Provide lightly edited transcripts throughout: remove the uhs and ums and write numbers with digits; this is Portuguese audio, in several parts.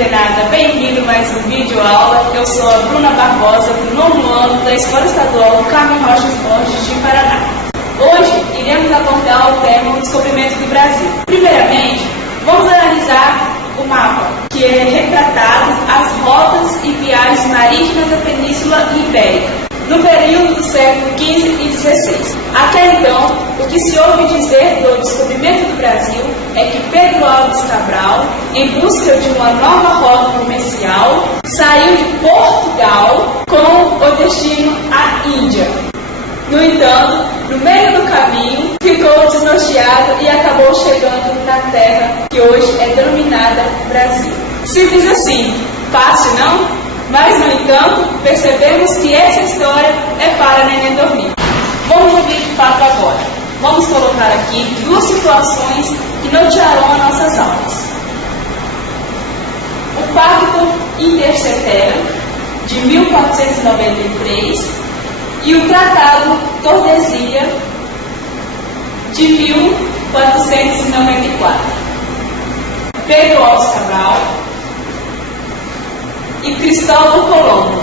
antenada, bem-vindo a mais um vídeo aula. Eu sou a Bruna Barbosa, do 9º ano da Escola Estadual Carmen Rocha Borges de Paraná. Hoje iremos abordar o tema o descobrimento do Brasil. Primeiramente, vamos analisar o mapa, que é retratado as rotas e viagens marítimas da Península Ibérica, no período do século XV e XVI. Até então, o que se ouve dizer do descobrimento do Brasil é que Pedro Álvares Cabral, em busca de uma nova rota comercial, saiu de Portugal com o destino à Índia. No entanto, no meio do caminho, ficou desnorteado e acabou chegando na terra que hoje é denominada Brasil. Simples assim, fácil não? Mas, no entanto, percebemos que essa história é para neném dormir. Vamos ouvir de fato agora. Vamos colocar aqui duas situações que nortearão as nossas aulas. O Pacto Intercetera, de 1493, e o Tratado Tordesilha, de 1494. Pedro Álvares Cabral e Cristóvão Colombo.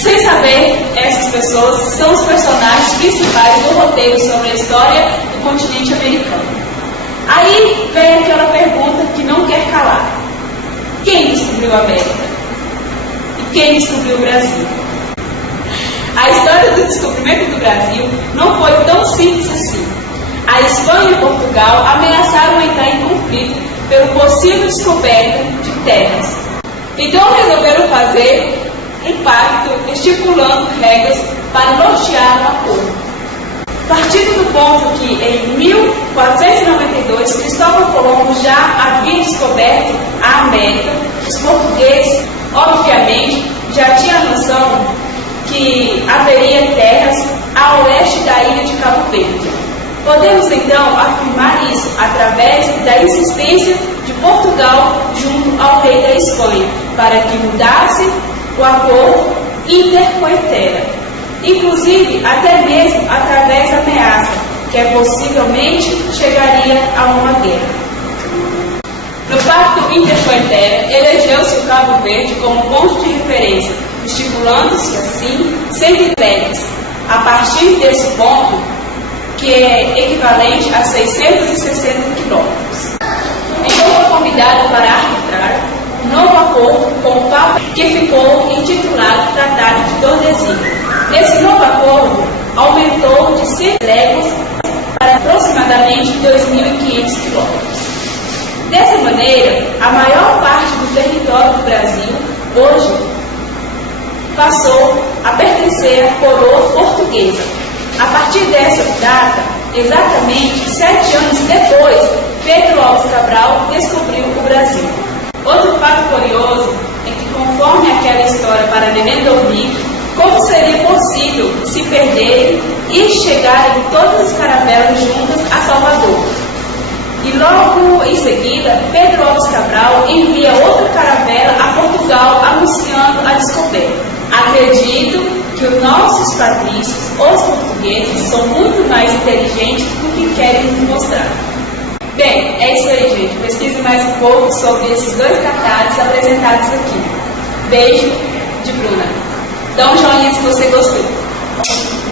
Sem saber, essas pessoas são os personagens principais do roteiro sobre a história do continente americano. Aí vem aquela pergunta que não quer calar: quem descobriu a América? E quem descobriu o Brasil? A história do descobrimento do Brasil não foi tão simples assim. A Espanha e Portugal ameaçaram entrar em conflito pelo possível descoberta de terras. Então resolveram fazer um pacto estipulando regras para nortear o acordo. Partindo do ponto que em 1492 Cristóvão Colombo já havia descoberto a América, os portugueses, obviamente, já tinham noção que haveria terras a oeste da ilha de Cabo Verde. Podemos então afirmar isso através da insistência de Portugal junto ao rei da Espanha para que mudasse o acordo intercoetera, inclusive até mesmo através da ameaça, que possivelmente chegaria a uma guerra. No Pacto Intercoetera, elegeu-se o Cabo Verde como ponto de referência, estipulando-se assim 100 quilômetros. A partir desse ponto, que é equivalente a 660 quilômetros. Então foi convidado para arbitrar um novo acordo com o Papa, que ficou intitulado Tratado de Tordesilha. Esse novo acordo aumentou de 100 léguas para aproximadamente 2.500 quilômetros. Dessa maneira, a maior parte do território do Brasil hoje passou a pertencer à coroa portuguesa. A partir dessa data, exatamente 7 anos depois, Pedro Álvares Cabral descobriu o Brasil. Outro fato curioso é que, conforme aquela história para neném dormir, como seria possível se perderem e chegarem todas as caravelas juntas a Salvador? E logo em seguida, Pedro Álvares Cabral envia outra caravela a Portugal anunciando a descoberta. Acredito que os nossos patrícios, os portugueses, são muito mais inteligentes do que querem nos mostrar. Bem, é isso aí, gente. Pesquise mais um pouco sobre esses dois cartazes apresentados aqui. Beijo de Bruna. Dá um joinha se você gostou.